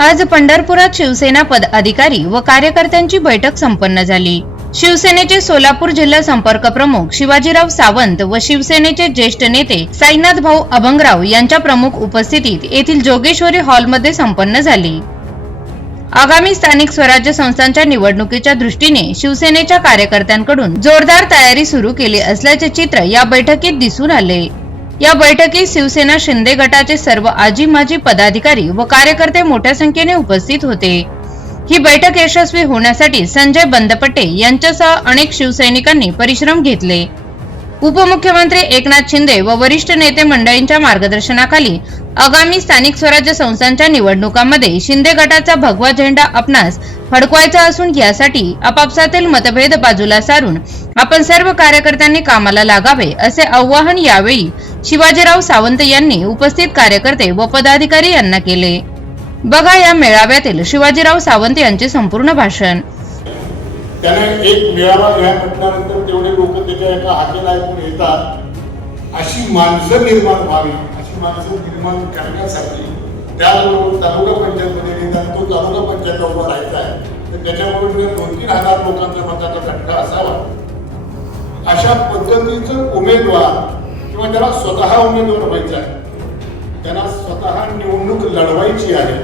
आज पंढरपुरात शिवसेना पदाधिकारी व कार्यकर्त्यांची बैठक संपन्न झाली. शिवसेनेचे सोलापूर जिल्हा संपर्क प्रमुख शिवाजीराव सावंत व शिवसेनेचे ज्येष्ठ नेते साईनाथ भाऊ अभंगराव यांच्या प्रमुख उपस्थितीत येथील जोगेश्वरी हॉलमध्ये संपन्न झाली. आगामी स्थानिक स्वराज्य संस्थांच्या निवडणुकीच्या दृष्टीने शिवसेनेच्या कार्यकर्त्यांकडून जोरदार तयारी सुरू केली असल्याचे चित्र या बैठकीत दिसून आले. या बैठकीत शिवसेना शिंदे गटाचे सर्व आजी माजी पदाधिकारी व कार्यकर्ते मोठ्या संख्येने उपस्थित होते. ही बैठक यशस्वी होण्यासाठी संजय बंदपट्टे यांच्यासह अनेक शिवसैनिकांनी परिश्रम घेतले. उपमुख्यमंत्री एकनाथ शिंदे व वरिष्ठ नेते मंडळींच्या मार्गदर्शनाखाली आगामी स्थानिक स्वराज्य संस्थांच्या निवडणुकांमध्ये शिंदे गटाचा भगवा झेंडा आपणास फडकवायचा असून यासाठी आपापसातील मतभेद बाजूला सारून आपण सर्व कार्यकर्त्यांनी कामाला लागावे असे आवाहन यावेळी शिवाजीराव सावंत यांनी उपस्थित कार्यकर्ते व पदाधिकारी यांना केले. बघा या मेळाव्यातील शिवाजीराव सावंत यांचे संपूर्ण भाषण. त्याने एक मेळावा घ्या म्हटल्यानंतर तेवढे लोक त्याच्या एका हाकेला ऐकून येतात. अशी माणसं निर्माण व्हावी अशी माणसं निर्माण करण्यासाठी त्याबरोबर तालुका पंचायतमध्ये निदान तो तालुका पंचायत उभा राहायचा आहे. तर त्याच्यामुळे दोन तीन हजार लोकांचा मताचा खटका असावा. अशा पद्धतीचं उमेदवार किंवा त्याला स्वतः उमेदवार व्हायचा आहे. त्यांना स्वतः निवडणूक लढवायची आहे.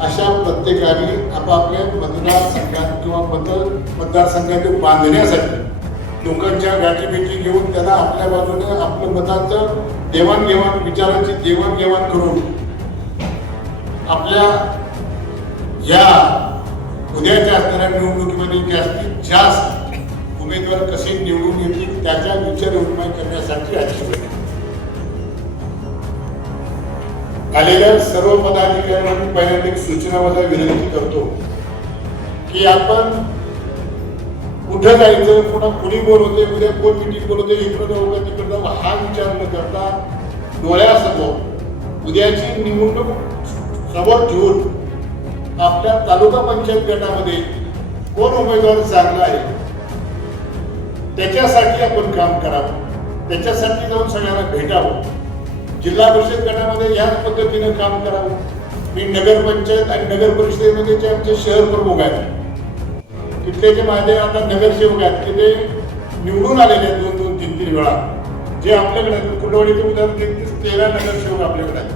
अशा प्रत्येकाने आपापल्या मतदारसंघात किंवा मत मतदारसंघात बांधण्यासाठी लोकांच्या गाठीभेटी घेऊन त्यांना आपल्या बाजूने आपलं मतांचं देवाणघेवाण विचारांची देवाणघेवाण करून आपल्या या उद्याच्या असणाऱ्या निवडणुकीमध्ये जास्तीत जास्त उमेदवार कसे निवडून येतील त्याचा विचार विनिमय करण्यासाठी आजची बैठक. आलेल्या सर्व पदाधिकाऱ्यांना पहिल्यांदा एक सूचना माझा विनंती करतो की आपण कुठं जायचं पुन्हा कुणी बोलवते उद्या कोण मिटिंग बोलवते इकडं जाऊ तिकडं जाऊ हा विचार न करता डोळ्यासमोर उद्याची निवडणूक समोर ठेवून आपल्या तालुका पंचायत गटामध्ये कोण उमेदवार चांगला आहे त्याच्यासाठी आपण काम करावं. त्याच्यासाठी जाऊन सगळ्यांना भेटावं. जिल्हा परिषद गटामध्ये याच पद्धतीनं काम करावं. मी नगरपंचायत आणि नगर परिषदेमध्ये जे आमचे शहर प्रमुख आहेत तिथले जे माझे आता नगरसेवक आहेत की ते निवडून आलेले आहेत दोन दोन तीन तीन वेळा. जे आपल्याकडे आहेत उदाहरण तेहतीस तेरा नगरसेवक आपल्याकडे आहेत.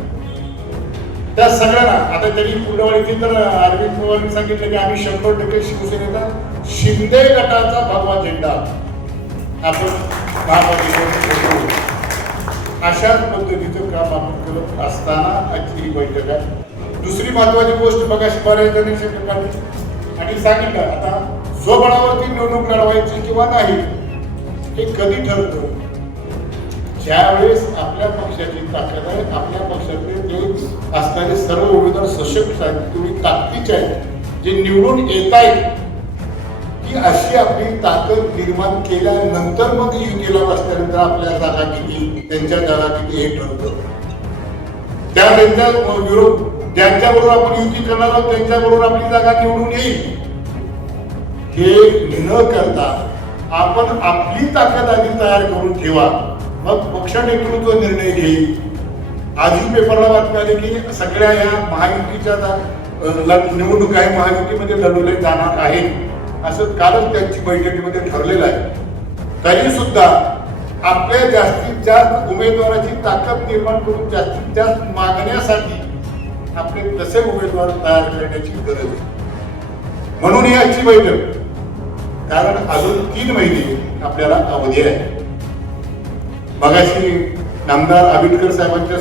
त्या सगळ्यांना आता त्यांनी कुंडवाडीतील तर अरविंद पवारांनी सांगितलं की आम्ही शंभर टक्के शिवसेनेचा शिंदे गटाचा भगवा झेंडा आपण महापालिकेवर अशाच पद्धतीचं काम आपण करत असताना आजची ही बैठक आहे. दुसरी महत्वाची गोष्ट बघाशी बऱ्याच जणांनी आणि सांगितलं आता स्वबळावरती निवडणूक लढवायची किंवा नाही हे कधी ठरतं? ज्यावेळेस आपल्या पक्षाची ताकद आहे आपल्या पक्षातले ते असणारे सर्व उमेदवार सशक्त आहेत तुम्ही ताकदीचे आहेत जे निवडून येत आहेत की अशी आपली ताकद निर्माण केल्यानंतर मग युतीला बसल्यानंतर आपल्या जागा किती त्यांच्या जागा किती हे ठरतं. त्या त्यांच्या विरोध ज्यांच्याबरोबर आपण युती करणार आहोत त्यांच्याबरोबर आपली जागा निवडून येईल. हे न करता आपण आपली ताकद आधी तयार करून ठेवा. मग पक्ष नेतृत्व निर्णय घेईल. आधी पेपरला बातमी आली की सगळ्या या महायुतीच्या आता, निवडणूक आहे महायुतीमध्ये लढवले जाणार आहेत. असं कालच त्यांची बैठकीमध्ये ठरलेलं आहे. तरी सुद्धा आपल्या जास्तीत जास्त उमेदवाराची ताकद निर्माण करून जास्तीत जास्त मागण्यासाठी आपले तसे उमेदवार तयार करण्याची गरज आहे. म्हणून ही आजची बैठक कारण अजून तीन महिने आपल्याला अवधी आहे. मगाशी नामदार आंबेडकर साहेबांच्या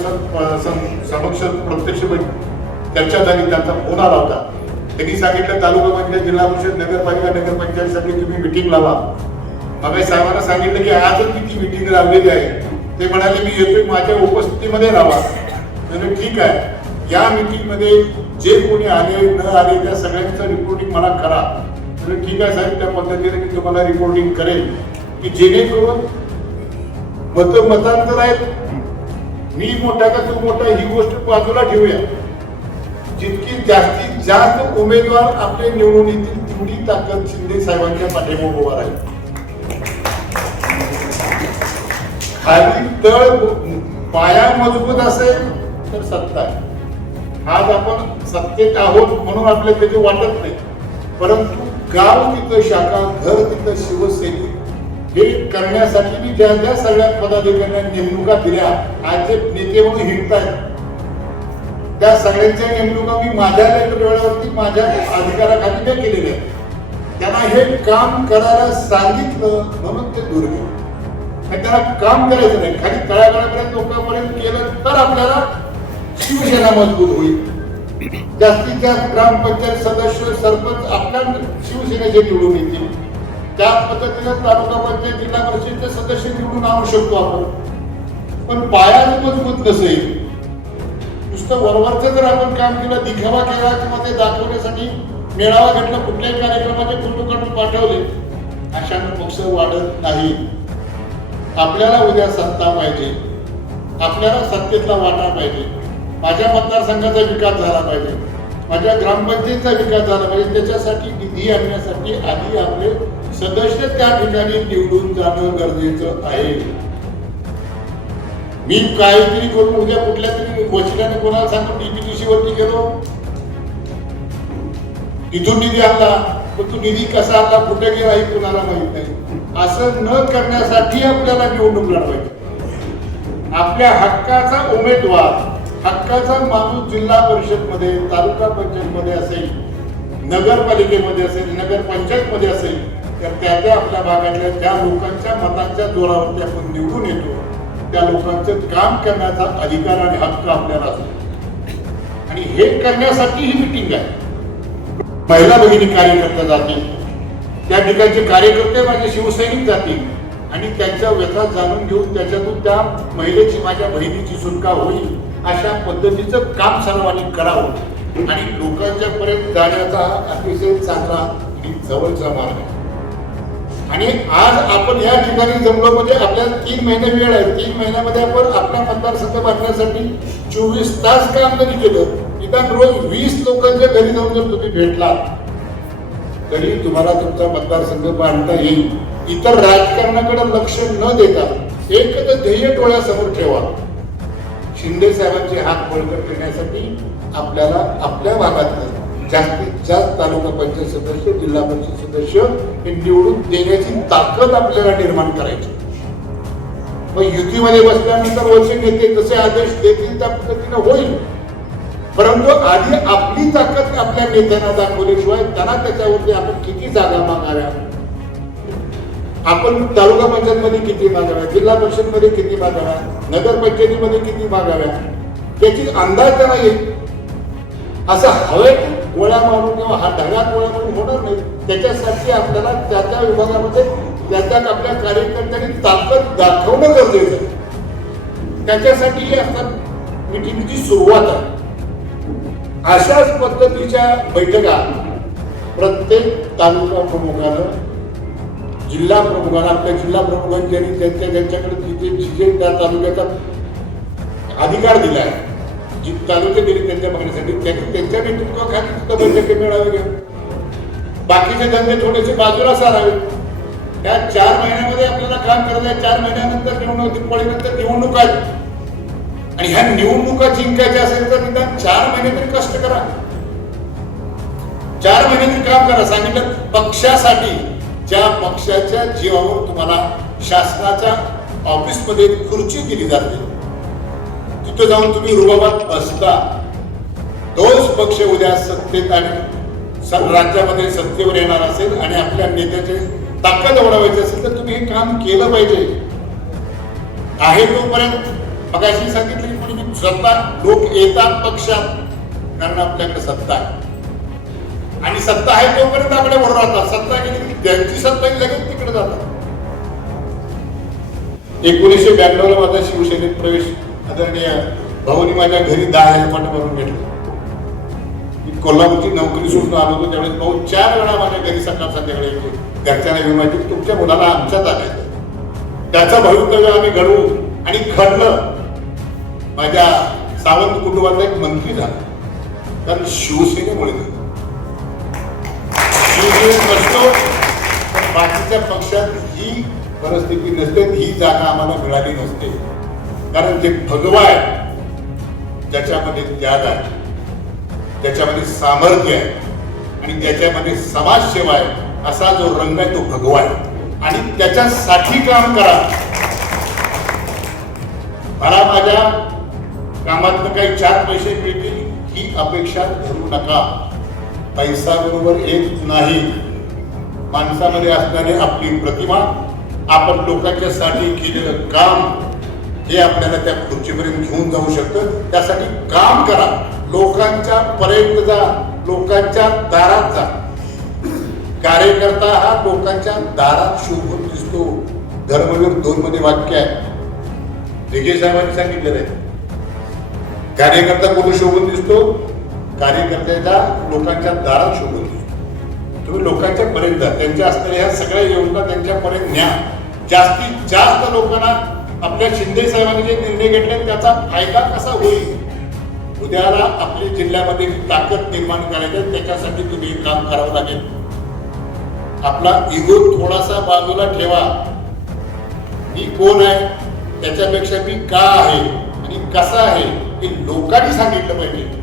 समक्ष प्रत्यक्ष बैठक चर्चा झाली त्यांचा फोन आला होता. त्यांनी सांगितलं तालुका पंचायत जिल्हा परिषद नगरपालिका नगरपंचायतसाठी तुम्ही मिटिंग लावा. मग साहेबांना सांगितलं की आजच मी ती मिटिंग लावलेली आहे. ते म्हणाले मी येतोय माझ्या उपस्थितीमध्ये राहा. म्हणजे ठीक आहे. या मिटिंगमध्ये जे कोणी आले न आले त्या सगळ्यांचं रिपोर्टिंग मला करा. म्हणजे ठीक आहे साहेब त्या पद्धतीने मी तुम्हाला रिपोर्टिंग करेल. की जेणेकरून मत मतांतर आहेत मी मोठा का तू मोठा ही गोष्ट बाजूला ठेवूया. जितकी जास्तीत जास्त उमेदवार आपले निवडून येतील तेवढी ताकद शिंदे साहेबांच्या पाठीमागे उभा राहील. खाली तळ पाया मजबूत असेल तर सत्ता आहे. आज आपण सत्तेत आहोत म्हणून आपल्याला त्याची वाटत नाही. परंतु गाव तिथं शाखा घर तिथं शिवसैनिक हे करण्यासाठी मी ज्या ज्या सगळ्या पदाधिकाऱ्यांना नेमणुका दिल्या आज जे नेते म्हणून हिंडतायत. त्या सगळ्यांच्या नेमणुका मी माझ्या वेळेवरती माझ्या अधिकाराखाली त्या केलेल्या आहेत. त्यांना हे काम करायला सांगितलं म्हणून ते दूर गेले. आणि त्यांना काम करायचं नाही. खाली तळागाळापर्यंत लोकांपर्यंत केलं तर आपल्याला शिवसेना मजबूत होईल. जास्तीत जास्त ग्रामपंचायत सदस्य सरपंच आपल्या शिवसेनेचे निवडून येतील. त्या पद्धतीनं तालुका पंचायत जिल्हा परिषदेचे सदस्य निवडून आणू शकतो आपण. पण पायाच मजबूत नसेल नुसतं वरवरचं जर आपण काम केलं दिखावा केला किंवा ते दाखवण्यासाठी मेळावा घेतला कुठल्याही कार्यक्रमाचे फोटो काढून पाठवले अशानं पक्ष वाढत नाही. आपल्याला उद्या सत्ता पाहिजे. आपल्याला सत्तेतला वाटा पाहिजे. माझ्या मतदारसंघाचा विकास झाला पाहिजे. माझ्या ग्रामपंचायतीचा विकास झाला पाहिजे. त्याच्यासाठी निधी आणण्यासाठी आधी आपले सदस्य त्या ठिकाणी निवडून जाणं गरजेचं आहे. मी काहीतरी करून उद्या कुठल्या तरी वशिल्याने कोणाला सांगून डीपीटीसी वरती गेलो. इथून निधी आणला. पण तो निधी कसा आणला कुठे गेला हे कुणाला माहीत नाही. असं न करण्यासाठी आपल्याला निवडणूक लढवायची. आपल्या हक्काचा उमेदवार हक्काचा माणूस जिल्हा परिषदमध्ये तालुका पंचायत मध्ये असेल नगरपालिकेमध्ये असेल नगरपंचायत मध्ये असेल तर त्या त्या आपल्या भागातल्या त्या लोकांच्या मतांच्या जोरावरती आपण निवडून येतो. त्या लोकांचं काम करण्याचा अधिकार आणि हक्क आपल्याला असतो. आणि हे करण्यासाठी ही मिटिंग आहे. महिला भगिनी कार्यकर्ता जातील. त्या ठिकाणचे कार्यकर्ते माझे शिवसैनिक जातील. आणि त्यांच्या व्यथा जाणून घेऊन त्याच्यातून त्या महिलेची माझ्या बहिणीची सुटका होईल अशा पद्धतीचं काम सर्वांनी करावं. आणि लोकांच्या पर्यंत जाण्याचा अतिशय चांगला आणि जवळचा मार्ग आहे. आणि आज आपण या ठिकाणी जमलो म्हणजे आपल्याला तीन महिने वेळ आहे. तीन महिन्यामध्ये आपण आपला मतदारसंघ बांधण्यासाठी चोवीस तास काम जरी केलं? निदान रोज वीस लोकांच्या घरी जाऊन जर तुम्ही भेटला तरी तुम्हाला तुमचा मतदारसंघ बांधता येईल. इतर राजकारणाकडे लक्ष न देता एकच ध्येय डोळ्यासमोर ठेवा. शिंदे साहेबांचे हात बळकट करण्यासाठी आपल्याला आपल्या भागातलं जास्तीत जास्त तालुका पंचायत सदस्य जिल्हा परिषद सदस्य हे निवडून देण्याची ताकद आपल्याला निर्माण करायची. मग युतीमध्ये बसल्यानंतर वर्ष नेते जसे आदेश देतील त्या पद्धतीनं होईल. परंतु आधी आपली ताकद आपल्या नेत्यांना दाखवल्याशिवाय त्यांना त्याच्यावरती आपण किती जागा मागाव्या? आपण तालुका पंचायत मध्ये किती मागाव्या? जिल्हा परिषदमध्ये किती मागाव्या? नगरपंचायतीमध्ये किती मागाव्या? त्याची अंदाज त्यांना येईल. असं हवे गोळ्या मारून किंवा हा ढगात गोळ्या मारून होणार नाही. त्याच्यासाठी आपल्याला त्या त्या विभागामध्ये त्या त्या आपल्या कार्यकर्त्यांनी ताकद दाखवणं गरजेचं आहे. त्याच्यासाठी ही आता मिटिंगची सुरुवात आहे. अशाच पद्धतीच्या बैठका प्रत्येक तालुका प्रमुखानं जिल्हा प्रमुखानं आपल्या जिल्हा प्रमुखांनी त्यांच्या त्यांच्याकडे तिथे जिथे त्या तालुक्याचा अधिकार दिला आहे जी तालुके दिली त्यांच्या मागणीसाठी त्यांनी त्यांच्या नेतृत्वाखाली सुद्धा बैठकी मिळावे घ्या. बाकीचे धंदे थोडेसे बाजूला सारावे. त्या चार महिन्यामध्ये आपल्याला काम करायचं चार महिन्यानंतर निवडणूक दिवाळीनंतर निवडणूक आहे आणि ह्या निवडणुका जिंकायच्या असेल तर निदान चार महिने तरी कष्ट करा. चार महिने तरी काम करा. सांगितलं पक्षासाठी ज्या पक्षाच्या जीवावर तुम्हाला शासनाच्या ऑफिसमध्ये खुर्ची दिली जाते. तिथं जाऊन तुम्ही रुबाबात बसता? तोच पक्ष उद्या सत्तेत आणि राज्यामध्ये सत्तेवर येणार असेल आणि आपल्या नेत्याचे ताकद वाढवायची असेल तर तुम्ही हे काम केलं पाहिजे. आहे तोपर्यंत. मग अशी की कोणी सत्ता लोक येतात पक्षात कारण आपल्याकडे सत्ता आहे. आणि सत्ता आहे तोपर्यंत आपल्या बरोबर राहतात. सत्ता गेली की त्यांची सत्ता गेली लगेच तिकडे जातात. एकोणीसशे ब्याण्णव ला माझा शिवसेनेत प्रवेश आदरणीय भाऊनी माझ्या घरी दहा हेलपाट भरून घेतलं. मी कोल्हापूरची नोकरी सोडून आलो होतो त्यावेळेस भाऊ चार वेळा माझ्या घरी सकाळ संध्याकाळी येतो घरच्यांना घेऊन माहिती तुमच्या मुलाला आमच्यात आणायचं. त्याचं भवितव्य आम्ही घडवू आणि घडलं. माझ्या सावंत कुटुंबाचा एक मंत्री झाला. कारण शिवसेनेमुळे शिवसेनेत नसतो बाकीच्या पक्षात ही परिस्थिती नसते ही जागा आम्हाला मिळाली नसते. कारण जे भगवा आहे. ज्याच्यामध्ये त्याग आहे. त्याच्यामध्ये सामर्थ्य आहे. आणि त्याच्यामध्ये समाजसेवा आहे. असा जो रंग आहे तो भगवा आहे. आणि त्याच्यासाठी काम करा. मला माझ्या कामातनं काही चार पैसे मिळतील ही अपेक्षा धरू नका. पैसा बरोबर येत नाही. माणसामध्ये असणारी आपली प्रतिमा आपण लोकांच्यासाठी केलेलं काम हे आपल्याला त्या खुर्चीपर्यंत घेऊन जाऊ शकतं. त्यासाठी काम करा. लोकांच्या पर्यंत जा. लोकांच्या दारात जा. कार्यकर्ता हा लोकांच्या दारात शोभून दिसतो. धर्मवीर दोन मध्ये वाक्य आहे. विजय साहेबांनी सांगितलेलं आहे. कार्यकर्ता कुठे शोभून दिसतो? कार्यकर्त्याच्या लोकांच्या दारात शोभून दिसतो. तुम्ही लोकांच्या पर्यंत जा. त्यांच्या असणाऱ्या ह्या सगळ्या योजना त्यांच्यापर्यंत न्या. जास्तीत जास्त लोकांना आपल्या शिंदे साहेबांनी जे निर्णय घेतले त्याचा फायदा कसा होईल? उद्याला आपल्या जिल्ह्यामध्ये ताकद निर्माण करायचं त्याच्यासाठी तुम्ही काम करावं लागेल. आपला इगो थोडासा बाजूला ठेवा. मी कोण आहे? त्याच्यापेक्षा मी का आहे? आणि कसा आहे? हे लोकांनी सांगितलं पाहिजे.